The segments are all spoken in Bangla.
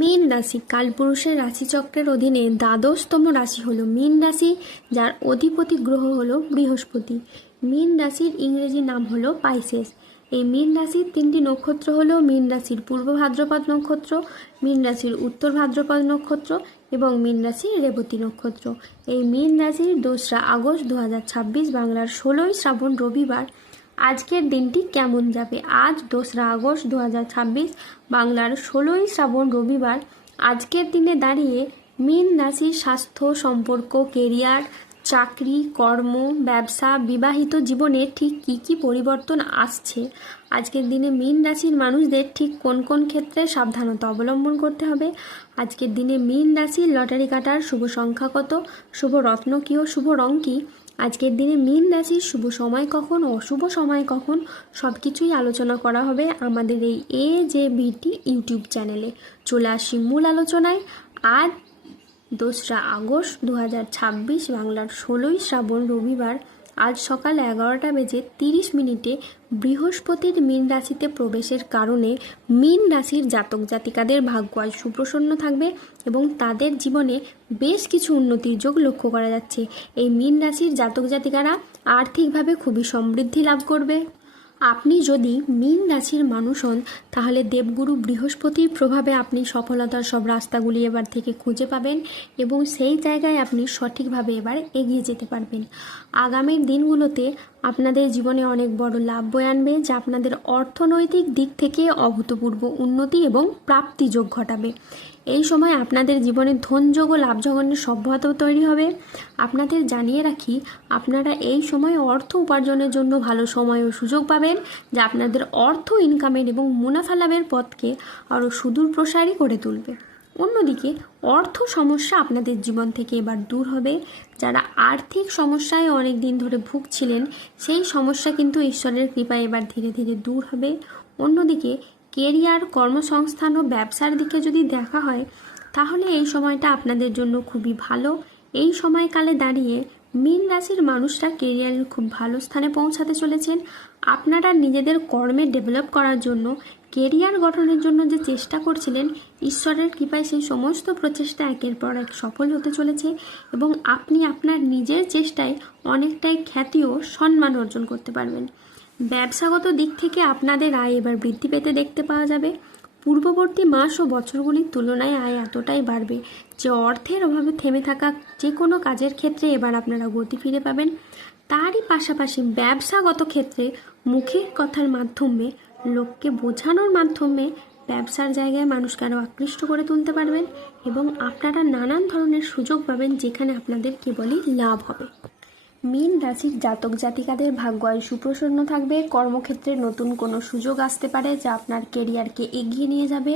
মীন রাশি কালপুরুষের রাশিচক্রের অধীনে দ্বাদশতম রাশি হলো মীন রাশি, যার অধিপতি গ্রহ হলো বৃহস্পতি। মীন রাশির ইংরেজি নাম হলো পাইসেস। এই মীন রাশির তিনটি নক্ষত্র হলো মীন রাশির পূর্ব ভাদ্রপদ নক্ষত্র, মীন রাশির উত্তর ভাদ্রপদ নক্ষত্র এবং মীন রাশির রেবতী নক্ষত্র। এই মীন রাশির 2রা আগস্ট 2026 বাংলার 16ই শ্রাবণ রবিবার আজকের দিনটি কেমন যাবে। আজ 2রা আগস্ট 2026 বাংলার 16ই শ্রাবণ রবিবার আজকের দিনে দাঁড়িয়ে মীন রাশির স্বাস্থ্য, সম্পর্ক, কেরিয়ার, চাকরি, কর্ম, ব্যবসা, বিবাহিত জীবনে ঠিক কী কী পরিবর্তন আসছে, আজকের দিনে মীন রাশির মানুষদের ঠিক কোন কোন ক্ষেত্রে সাবধানতা অবলম্বন করতে হবে, আজকের দিনে মীন রাশির লটারি কাটার শুভ সংখ্যা কত, শুভ রত্ন কী ও শুভ রং কী, আজকের দিনে মীন রাশির শুভ সময় কখন, অশুভ সময় কখন, সব কিছুই আলোচনা করা হবে আমাদের এই AJBT ইউটিউব চ্যানেলে। চলে আসি মূল আলোচনায়। আজ 2রা আগস্ট 2026 বাংলার 16ই শ্রাবণ রবিবার আজ সকাল 11টা বেজে 30 মিনিটে বৃহস্পতির মীন রাশিতে প্রবেশের কারণে মীন রাশির জাতক জাতিকাদের ভাগ্য আজ সুপ্রসন্ন থাকবে এবং তাদের জীবনে বেশ কিছু উন্নতির যোগ লক্ষ্য করা যাচ্ছে। এই মীন রাশির জাতক জাতিকারা আর্থিকভাবে খুবই সমৃদ্ধি লাভ করবে। আপনি যদি মীন রাশির মানুষ হন তাহলে দেবগুরু বৃহস্পতির প্রভাবে আপনি সফলতার সব রাস্তাগুলি এবার থেকে খুঁজে পাবেন এবং সেই জায়গায় আপনি সঠিকভাবে এবার এগিয়ে যেতে পারবেন। আগামীর দিনগুলোতে আপনাদের জীবনে অনেক বড় লাভ বয়ে আনবে, যা আপনাদের অর্থনৈতিক দিক থেকে অভূতপূর্ব উন্নতি এবং প্রাপ্তিযোগ ঘটাবে। এই সময় আপনাদের জীবনে ধনযোগ ও লাভজগনের সভ্যতা তৈরি হবে। আপনাদের জানিয়ে রাখি, আপনারা এই সময় অর্থ উপার্জনের জন্য ভালো সময় ও সুযোগ পাবেন, যা আপনাদের অর্থ ইনকামের এবং মুনাফা লাভের পথকে আরও সুদূর প্রসারী করে তুলবে। অন্যদিকে অর্থ সমস্যা আপনাদের জীবন থেকে এবার দূর হবে। যারা আর্থিক সমস্যায় অনেক দিন ধরে ভুগছিলেন, সেই সমস্যা কিন্তু ঈশ্বরের কৃপায় এবার ধীরে ধীরে দূর হবে। অন্যদিকে কেরিয়ার, কর্মসংস্থান ও ব্যবসার দিকে যদি দেখা হয় তাহলে এই সময়টা আপনাদের জন্য খুবই ভালো। এই সময়কালে দাঁড়িয়ে মীন রাশির মানুষরা কেরিয়ারের খুব ভালো স্থানে পৌঁছাতে চলেছেন। আপনারা নিজেদের কর্মে ডেভেলপ করার জন্য, কেরিয়ার গঠনের জন্য যে চেষ্টা করছিলেন, ঈশ্বরের কৃপায় সেই সমস্ত প্রচেষ্টা একের পর এক সফল হতে চলেছে এবং আপনি আপনার নিজের চেষ্টায় অনেকটাই খ্যাতি ও সম্মান অর্জন করতে পারবেন। ব্যবসাগত দিক থেকে আপনাদের আয় এবার বৃদ্ধি পেতে দেখতে পাওয়া যাবে। পূর্ববর্তী মাস ও বছরগুলির তুলনায় আয় এতটাই বাড়বে যে অর্থের অভাবে থেমে থাকা যে কোনো কাজের ক্ষেত্রে এবার আপনারা গতি ফিরে পাবেন। তারই পাশাপাশি ব্যবসাগত ক্ষেত্রে মুখের কথার মাধ্যমে, লোককে বোঝানোর মাধ্যমে ব্যবসার জায়গায় মানুষকে আরও আকৃষ্ট করে তুলতে পারবেন এবং আপনারা নানান ধরনের সুযোগ পাবেন যেখানে আপনাদের কেবলই লাভ হবে। মীন রাশির জাতক জাতিকাদের ভাগ্য আয় সুপ্রসন্ন থাকবে। কর্মক্ষেত্রে নতুন কোনো সুযোগ আসতে পারে যা আপনার কেরিয়ারকে এগিয়ে নিয়ে যাবে।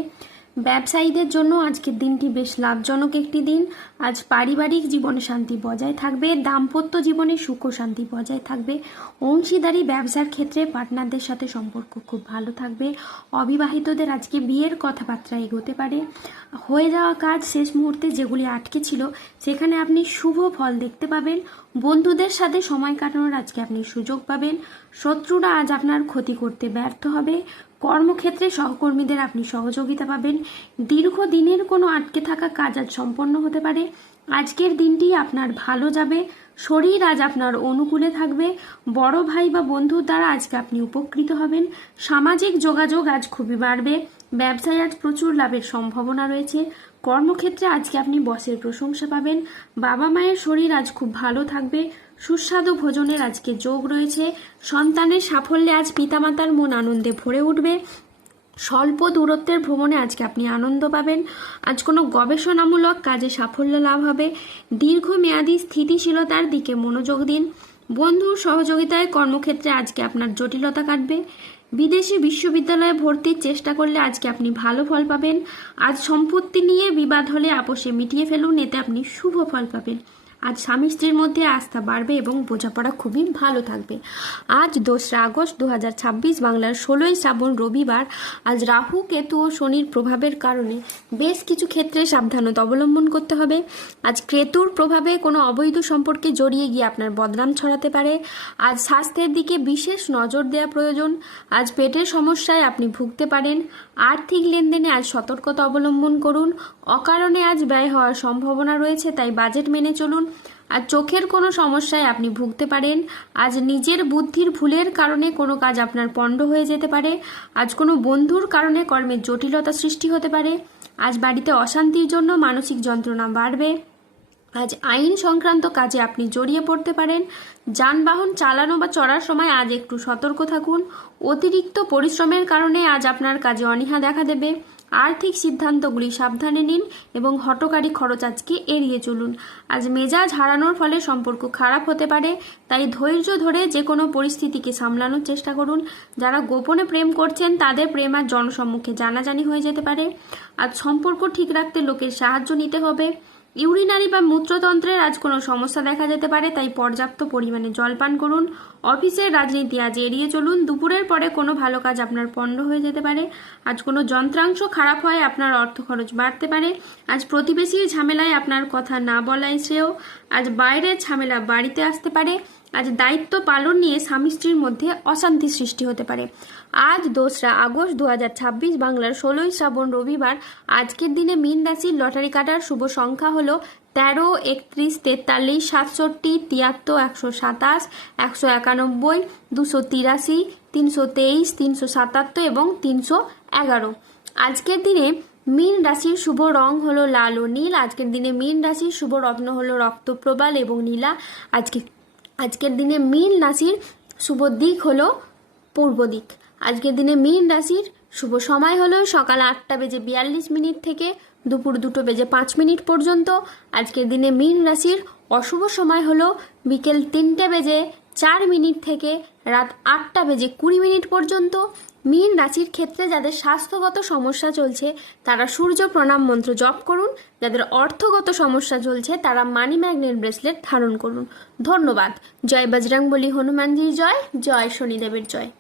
ব্যবসায়ীদের জন্য আজকের দিনটি বেশ লাভজনক একটি দিন। আজ পারিবারিক জীবনে শান্তি বজায় থাকবে, দাম্পত্য জীবনে সুখ ও শান্তি বজায় থাকবে। অংশীদারি ব্যবসার ক্ষেত্রে পার্টনারদের সাথে সম্পর্ক খুব ভালো থাকবে। অবিবাহিতদের আজকে বিয়ের কথাবার্তা এগোতে পারে। হয়ে যাওয়া কাজ শেষ মুহূর্তে যেগুলি আটকে ছিল সেখানে আপনি শুভ ফল দেখতে পাবেন। বন্ধুদের সাথে সময় কাটানোর আজকে আপনি সুযোগ পাবেন। শত্রুরা আজ আপনার ক্ষতি করতে ব্যর্থ হবে। কর্মক্ষেত্রে সহকর্মীদের আপনি সহযোগিতা পাবেন। দীর্ঘদিনের কোনো আটকে থাকা কাজ আজ সম্পন্ন হতে পারে। আজকের দিনটি আপনার ভালো যাবে। শরীর আজ আপনার অনুকূলে থাকবে। বড় ভাই বা বন্ধুর দ্বারা আজকে আপনি উপকৃত হবেন। সামাজিক যোগাযোগ আজ খুবই বাড়বে। ব্যবসায় আজ প্রচুর লাভের সম্ভাবনা রয়েছে। কর্মক্ষেত্রে আজকে আপনি বসের প্রশংসা পাবেন। বাবা মায়ের শরীর আজ খুব ভালো থাকবে। সুস্বাদু ভোজনের আজকে যোগ রয়েছে। সন্তানের সাফল্যে আজ পিতামাতার মন আনন্দে ভরে উঠবে। স্বল্প দূরত্বের ভ্রমণে আজকে আপনি আনন্দ পাবেন। আজ কোনো গবেষণামূলক কাজে সাফল্য লাভ হবে। দীর্ঘমেয়াদী স্থিতিশীলতার দিকে মনোযোগ দিন। বন্ধুর সহযোগিতায় কর্মক্ষেত্রে আজকে আপনার জটিলতা কাটবে। বিদেশি বিশ্ববিদ্যালয়ে ভর্তির চেষ্টা করলে আজকে আপনি ভালো ফল পাবেন। আজ সম্পত্তি নিয়ে বিবাদ হলে আপোষে মিটিয়ে ফেলুন, এতে আপনি শুভ ফল পাবেন। আজ স্বামী স্ত্রীর মধ্যে আস্থা বাড়বে এবং বোঝাপড়া খুবই ভালো থাকবে। আজ 2রা আগস্ট 2026 বাংলার 16ই শ্রাবণ রবিবার আজ রাহু, কেতু ও শনির প্রভাবের কারণে বেশ কিছু ক্ষেত্রে সাবধানতা অবলম্বন করতে হবে। আজ কেতুর প্রভাবে কোনো অবৈধ সম্পর্কে জড়িয়ে গিয়ে আপনার বদনাম ছড়াতে পারে। আজ স্বাস্থ্যের দিকে বিশেষ নজর দেওয়া প্রয়োজন। আজ পেটের সমস্যায় আপনি ভুগতে পারেন। আর্থিক লেনদেনে আজ সতর্কতা অবলম্বন করুন। অকারণে আজ ব্যয় হওয়ার সম্ভাবনা রয়েছে, তাই বাজেট মেনে চলুন। আর চোখের কোনো সমস্যায় আপনি ভুগতে পারেন। আজ নিজের বুদ্ধির ভুলের কারণে কোনো কাজ আপনার পণ্ড হয়ে যেতে পারে। আজ কোনো বন্ধুর কারণে কর্মের জটিলতা সৃষ্টি হতে পারে। আজ বাড়িতে অশান্তির জন্য মানসিক যন্ত্রণা বাড়বে। আজ আইন সংক্রান্ত কাজে আপনি জড়িয়ে পড়তে পারেন। যানবাহন চালানো বা চড়ার সময় আজ একটু সতর্ক থাকুন। অতিরিক্ত পরিশ্রমের কারণে আজ আপনার কাজে অনীহা দেখা দেবে। আর্থিক সিদ্ধান্তগুলি সাবধানে নিন এবং হঠকারী খরচ আজকে এড়িয়ে চলুন। আজ মেজাজ হারানোর ফলে সম্পর্ক খারাপ হতে পারে, তাই ধৈর্য ধরে যে কোনো পরিস্থিতিকে সামলানোর চেষ্টা করুন। যারা গোপনে প্রেম করছেন তাদের প্রেম আর জনসম্মুখে জানাজানি হয়ে যেতে পারে। আজ সম্পর্ক ঠিক রাখতে লোকের সাহায্য নিতে হবে। ইউরিনারি বা মূত্রতন্ত্রের আজ কোনো সমস্যা দেখা যেতে পারে, তাই পর্যাপ্ত পরিমাণে জল পান করুন। অফিসের রাজনীতি আজ এড়িয়ে চলুন। দুপুরের পরে কোনো ভালো কাজ আপনার পণ্ড হয়ে যেতে পারে। আজ কোনো যন্ত্রাংশ খারাপ হয় আপনার অর্থ খরচ বাড়তে পারে। আজ প্রতিবেশীর ঝামেলায় আপনার কথা না বলাই শ্রেয়। আজ বাইরের ঝামেলা বাড়িতে আসতে পারে। আজ দায়িত্ব পালন নিয়ে স্বামী স্ত্রীর মধ্যে অশান্তি সৃষ্টি হতে পারে। আজ 2রা আগস্ট 2026 বাংলার 16ই শ্রাবণ রবিবার। আজকের দিনে মীন রাশির লটারি কাটার শুভ সংখ্যা হলো 13, 31, 43, 67, 73, 127, 191, 283, 323, 377 এবং 311। আজকের দিনে মীন রাশির শুভ রং হলো লাল ও নীল। আজকের দিনে মীন রাশির শুভ রত্ন হলো রক্তপ্রবাল এবং নীলা। আজকের দিনে মীন রাশির শুভ দিক হলো পূর্ব দিক। আজকের দিনে মীন রাশির শুভ সময় হলো সকাল 8:42 থেকে দুপুর 2:05 পর্যন্ত। আজকের দিনে মীন রাশির অশুভ সময় হলো বিকেল 3:04 থেকে রাত 8:20 পর্যন্ত। মীন রাশির ক্ষেত্রে যাদের স্বাস্থ্যগত সমস্যা চলছে তারা সূর্য প্রণাম মন্ত্র জপ করুন। যাদের অর্থগত সমস্যা চলছে তারা মানি ম্যাগনেট ব্রেসলেট ধারণ করুন। ধন্যবাদ। জয় বজরংবলী, হনুমানজির জয়, জয় শনিদেবের জয়।